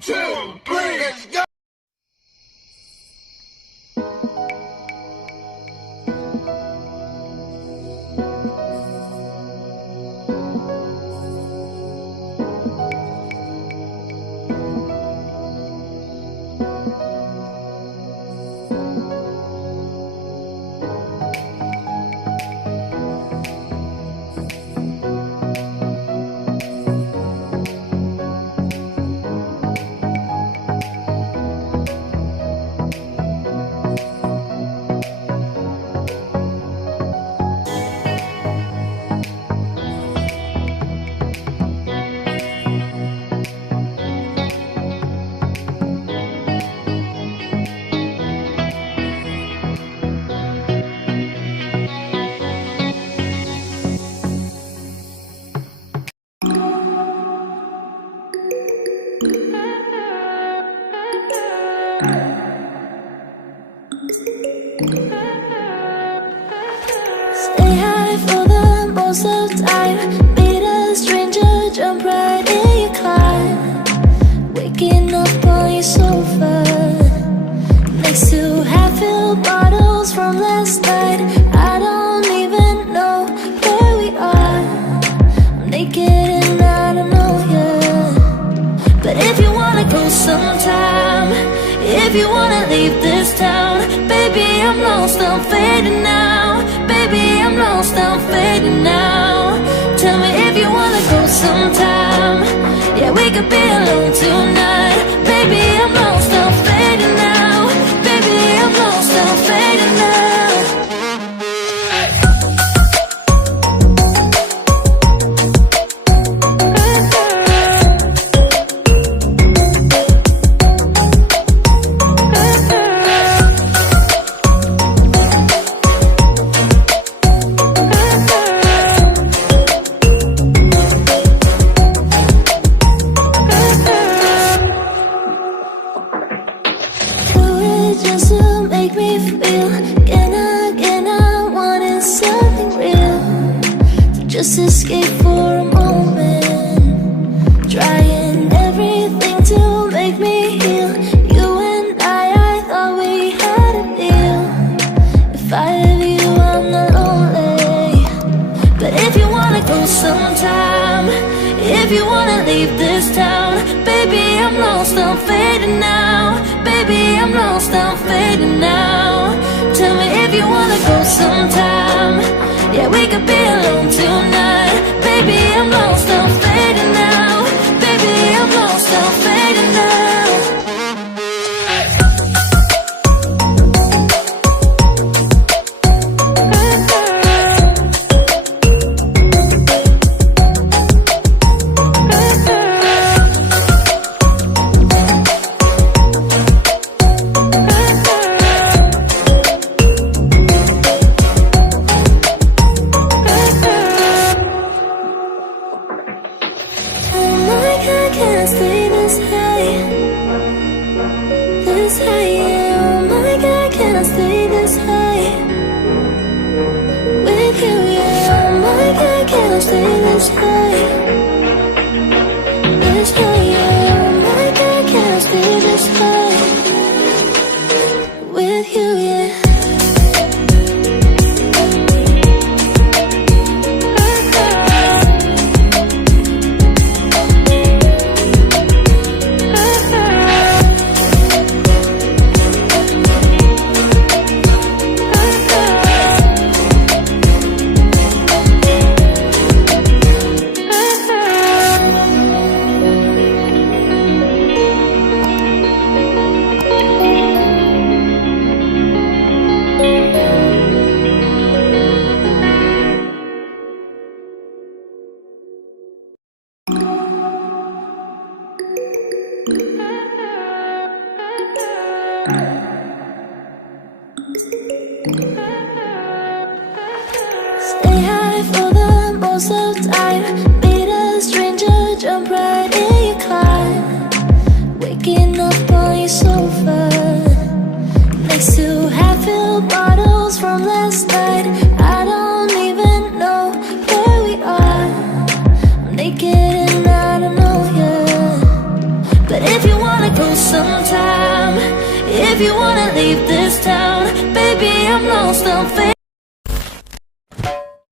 2, 3, let's go! Stay high for the most of the time. Meet a stranger, jump right in your car. Waking up on your sofa next to half-filled bottles from last night. I don't even know where we are. I'm naked and I don't know you. But if you wanna go sometime, if you wanna leave this town, baby, I'm lost, I'm fading now. Baby, I'm lost, I'm fading now. Tell me if you wanna go sometime. Yeah, we could be alone tonight. Baby, I'm lost, I'm fading now. Baby, I'm lost, I'm fading now. Just to make me feel again I wanted something real to just escape for a moment, trying everything to make me heal. You and I thought we had a deal. If I have you, I'm not lonely. But if you wanna go sometime, if you wanna leave this town, baby, I'm lost, I'm fading now. Baby, I'm lost, I'm fading now. Tell me if you wanna go sometime. Yeah, we could be alone tonight. Baby, I'm lost, I'm fading now. Baby, I'm lost, I'm fading now. for some time. If you wanna leave this town, baby, I'm lost, I'm faded.